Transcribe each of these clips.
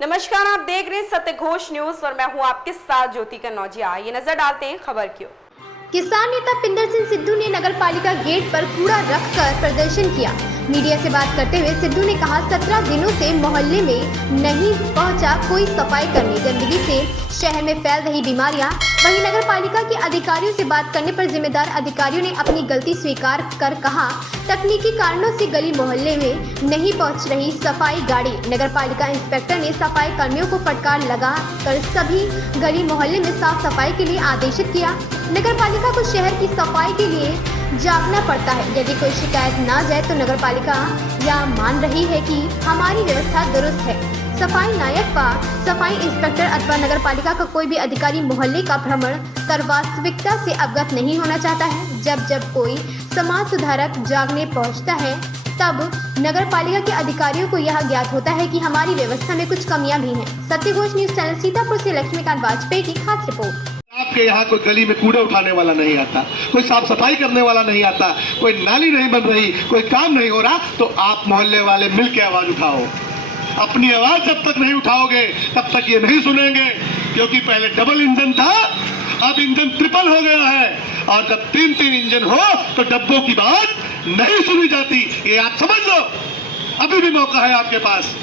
नमस्कार, आप देख रहे हैं सत्य घोष न्यूज और मैं हूं आपके साथ ज्योति कन्नौजिया। ये नजर डालते हैं खबर की ओर। किसान नेता पिंदर सिंह सिद्धू ने नगरपालिका गेट पर कूड़ा रखकर प्रदर्शन किया। मीडिया से बात करते हुए सिद्धू ने कहा, 17 दिनों से मोहल्ले में नहीं पहुंचा कोई सफाई कर्मी। गंदगी से शहर में फैल रही बीमारियां। वहीं नगरपालिका के अधिकारियों से बात करने पर जिम्मेदार अधिकारियों ने अपनी गलती स्वीकार कर कहा, तकनीकी कारणों से गली मोहल्ले में नहीं पहुंच रही सफाई गाड़ी। नगरपालिका इंस्पेक्टर ने सफाई कर्मियों को फटकार लगा कर सभी गली मोहल्ले में साफ सफाई के लिए आदेशित किया। नगरपालिका को शहर की सफाई के लिए जागना पड़ता है। यदि कोई शिकायत ना जाए तो नगरपालिका यह मान रही है कि हमारी व्यवस्था दुरुस्त है। सफाई नायक व सफाई इंस्पेक्टर अथवा नगरपालिका का कोई भी अधिकारी मोहल्ले का भ्रमण कर वास्तविकता से अवगत नहीं होना चाहता है। जब कोई समाज सुधारक जागने पहुंचता है तब नगरपालिका के अधिकारियों को यह ज्ञात होता है कि हमारी व्यवस्था में कुछ कमियां भी हैं। सत्य घोष न्यूज चैनल सीतापुर से लक्ष्मीकांत वाजपेयी की खास रिपोर्ट। आपके यहाँ कोई गली में कूड़ा उठाने वाला नहीं आता, कोई साफ सफाई करने वाला नहीं आता, कोई नाली नहीं बन रही, कोई काम नहीं हो रहा, तो आप मोहल्ले वाले मिलकर आवाज उठाओ। अपनी आवाज जब तक नहीं उठाओगे तब तक ये नहीं सुनेंगे, क्योंकि पहले डबल इंजन था, अब इंजन ट्रिपल हो गया है। और जब 3-3 इंजन हो तो डब्बों की बात नहीं सुनी जाती। ये आप समझ लो, अभी भी मौका है आपके पास।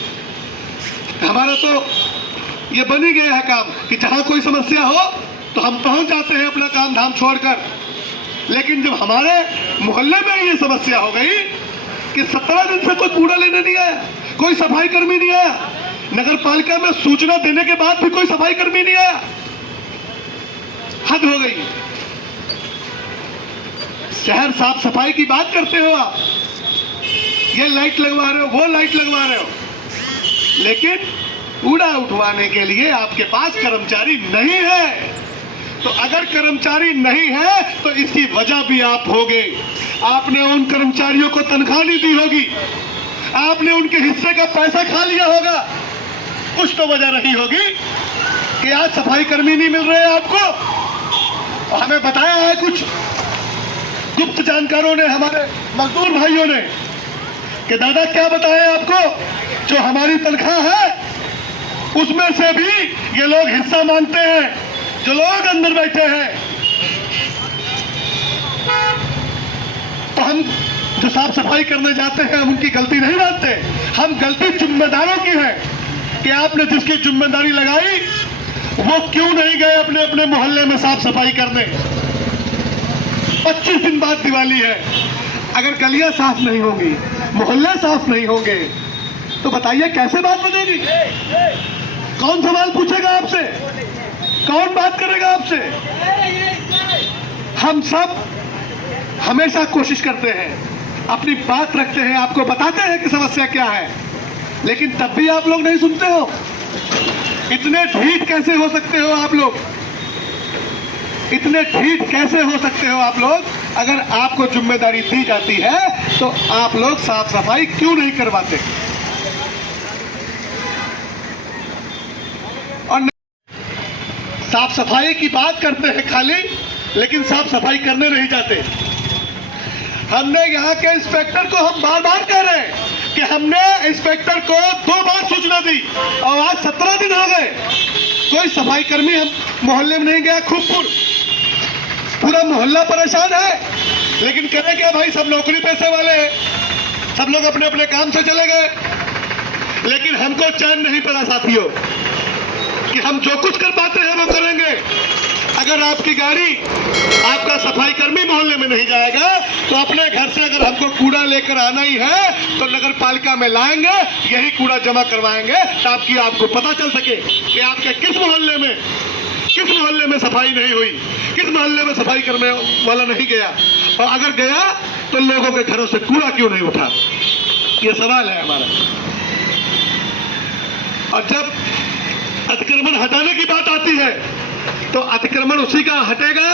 हमारा तो ये बन ही गया है काम कि जहां कोई समस्या हो तो हम पहुंच जाते हैं अपना काम धाम छोड़कर। लेकिन जब हमारे मोहल्ले में ये समस्या हो गई कि 17 दिन से कोई कूड़ा लेने नहीं आया, कोई सफाई कर्मी नहीं आया, नगर पालिका में सूचना देने के बाद भी कोई सफाई कर्मी नहीं आया, हद हो गई। शहर साफ सफाई की बात करते हो आप, ये लाइट लगवा रहे हो, वो लाइट लगवा रहे हो, लेकिन कूड़ा उठवाने के लिए आपके पास कर्मचारी नहीं है। तो अगर कर्मचारी नहीं है तो इसकी वजह भी आप होगे। आपने उन कर्मचारियों को तनख्वाह नहीं दी होगी, आपने उनके हिस्से का पैसा खा लिया होगा। कुछ तो वजह रही होगी कि आज सफाई कर्मी नहीं मिल रहे आपको। और हमें बताया है कुछ गुप्त जानकारों ने, हमारे मजदूर भाइयों ने, कि दादा क्या बताया आपको, जो हमारी तनख्वाह है उसमें से भी ये लोग हिस्सा मांगते हैं, जो लोग अंदर बैठे हैं। तो हम जो साफ सफाई करने जाते हैं हम उनकी गलती नहीं मानते, हम गलती जिम्मेदारों की है कि आपने जिसकी जिम्मेदारी लगाई वो क्यों नहीं गए अपने अपने मोहल्ले में साफ सफाई करने। 25 दिन बाद दिवाली है, अगर गलियां साफ नहीं होंगी, मोहल्ले साफ नहीं होंगे, तो बताइए कैसे बात बनेगी? कौन सवाल पूछेगा आपसे, कौन बात करेगा आपसे? हम सब हमेशा कोशिश करते हैं, अपनी बात रखते हैं, आपको बताते हैं कि समस्या क्या है, लेकिन तब भी आप लोग नहीं सुनते हो। इतने ढीठ कैसे हो सकते हो आप लोग? इतने ढीठ कैसे हो सकते हो आप लोग? अगर आपको जिम्मेदारी दी जाती है तो आप लोग साफ सफाई क्यों नहीं करवाते? और साफ सफाई की बात करते हैं खाली, लेकिन साफ सफाई करने नहीं जाते। हमने यहाँ के इंस्पेक्टर को हम बार बार कह रहे हैं कि हमने इंस्पेक्टर को 2 बार सूचना दी और आज 17 दिन हो गए, कोई सफाई कर्मी हम मोहल्ले में नहीं गया। खूबपुर पूरा मोहल्ला परेशान है, लेकिन करें क्या भाई, सब नौकरी पैसे वाले हैं, सब लोग अपने अपने काम से चले गए। लेकिन हमको चैन नहीं पड़ा साथियों कि हम जो कुछ कर पाते हैं वो करेंगे। अगर आपकी गाड़ी, आपका सफाई कर्मी मोहल्ले में नहीं जाएगा तो अपने घर से अगर हमको कूड़ा लेकर आना ही है तो नगर पालिका में लाएंगे, यही कूड़ा जमा करवाएंगे ताकि आपको पता चल सके कि आपके किस मोहल्ले में सफाई नहीं हुई, किस मोहल्ले में सफाई करने वाला नहीं गया, और अगर गया तो लोगों के घरों से कूड़ा क्यों नहीं उठा। ये सवाल है हमारा। और जब अतिक्रमण हटाने की बात आती है तो अतिक्रमण उसी का हटेगा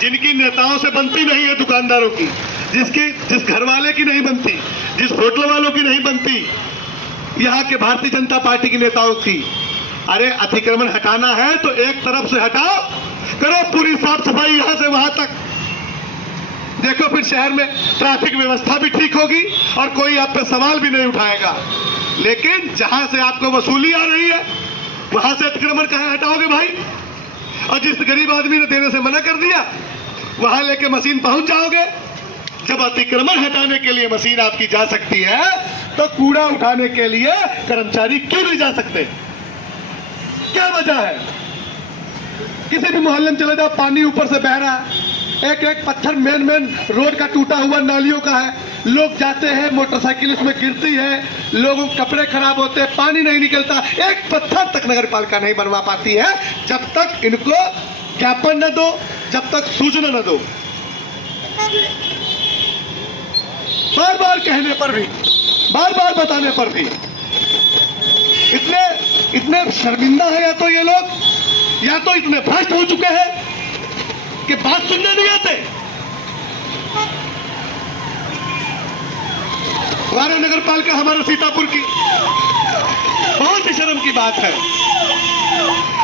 जिनकी नेताओं से बनती नहीं है, दुकानदारों की, जिस घर वाले की नहीं बनती, जिस होटल वालों की नहीं बनती, यहाँ के भारतीय जनता पार्टी के नेताओं की। अरे अतिक्रमण हटाना है तो एक तरफ से हटाओ, करो पूरी साफ सफाई यहां से वहां तक। देखो फिर शहर में ट्रैफिक व्यवस्था भी ठीक होगी और कोई आप पे सवाल भी नहीं उठाएगा। लेकिन जहां से आपको वसूली आ रही है वहां से अतिक्रमण कहां हटाओगे भाई? और जिस गरीब आदमी ने देने से मना कर दिया वहां लेके मशीन पहुंच जाओगे। जब अतिक्रमण हटाने के लिए मशीन आपकी जा सकती है तो कूड़ा उठाने के लिए कर्मचारी क्यों नहीं जा सकते? क्या वजह है? किसी भी मोहल्ले में चले जाओ, पानी ऊपर से बह रहा है, एक एक पत्थर मेन रोड का टूटा हुआ नालियों का है, लोग जाते हैं, मोटरसाइकिल उसमें गिरती है, लोगों के कपड़े खराब होते हैं, पानी नहीं निकलता, एक पत्थर तक नगर पालिका नहीं बनवा पाती है जब तक इनको ज्ञापन न दो, जब तक सूचना न दो। बार बार कहने पर भी, बार बार बताने पर भी इतने शर्मिंदा है या तो ये लोग, या तो इतने भ्रष्ट हो चुके हैं कि बात सुनने नहीं आते। हमारा नगर पालिका, हमारे सीतापुर की बहुत ही शर्म की बात है,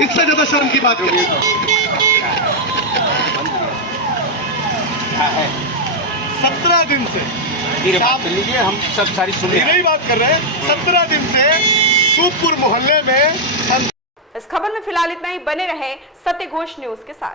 इससे ज्यादा शर्म की बात है। 17 दिन से लीजिए, हम सब सारी सुनिए। नहीं बात कर रहे हैं, 17 दिन से सूदपुर मोहल्ले में। इस खबर में फिलहाल इतना ही। बने रहे सत्य घोष न्यूज के साथ।